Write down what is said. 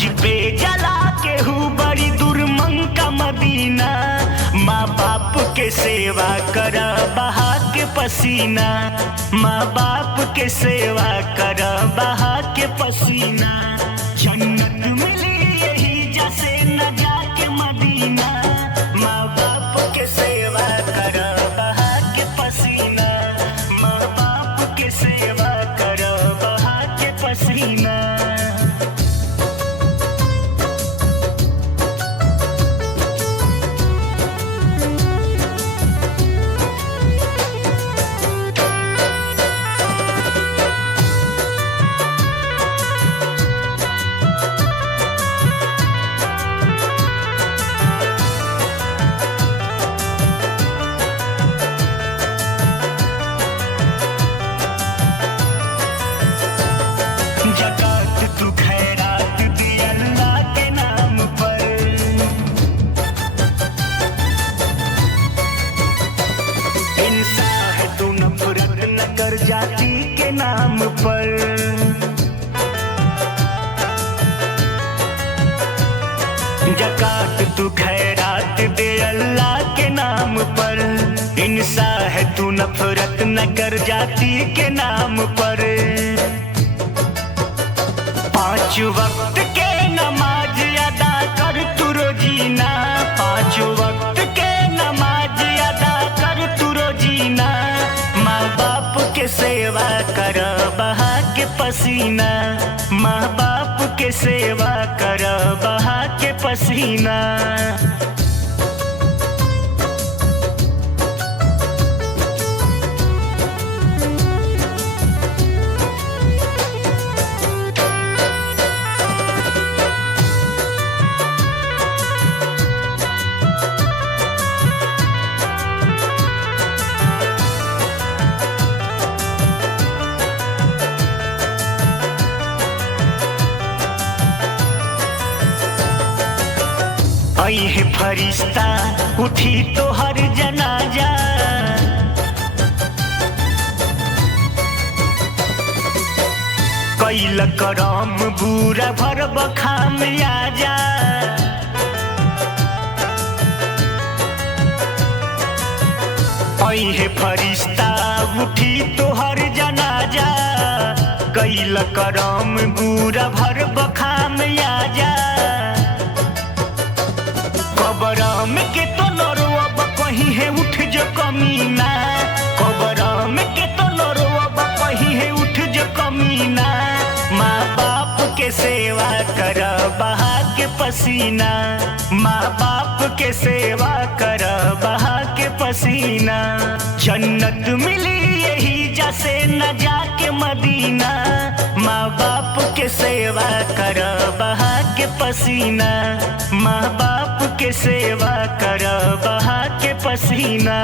हज पे जला के हूँ बड़ी दुर्मंग का मदीना। माँ बाप के सेवा कर बहा के पसीना, माँ बाप के सेवा कर बहा के पसीना। जन्नत मिली यही जैसे न जाके मदीना, माँ बाप के सेवा कर बहा के पसीना, माँ बाप के सेवा कर बहा के पसीना। ज़कात तू खैरात दी अल्लाह के नाम पर, इंसान है तू नफरत न कर जाति के नाम पर। ज़कात तू खैरात दे अल्लाह के नाम पर, इंसान है तू नफरत न कर जाति के नाम पर। 5 वक्त के नमाज अदा कर तू रोजीना, 5 वक्त के नमाज अदा कर तू रोजीना। माँ बाप के सेवा कर बहा के पसीना, माँ बाप के सेवा कर बहा के पसीना। आई है फरिश्ता उठी तो हर जनाजा, कैल करम बुरा भर बखाम आजा। आई है फरिश्ता उठी तो हर जनाजा, कैल करम बुरा भर बखाम आजा। कबरम के तो नरोब कहीं है उठ जो कमीना, कबरम के तो नरोब कहीं है उठ जो कमीना। माँ बाप के सेवा कर बहा के पसीना, माँ बाप के सेवा कर बहा के पसीना। जन्नत मिली यही जैसे न जाके मदीना, माँ बाप के सेवा कर बहा के पसीना, माँ बाप के सेवा कर बहा के पसीना।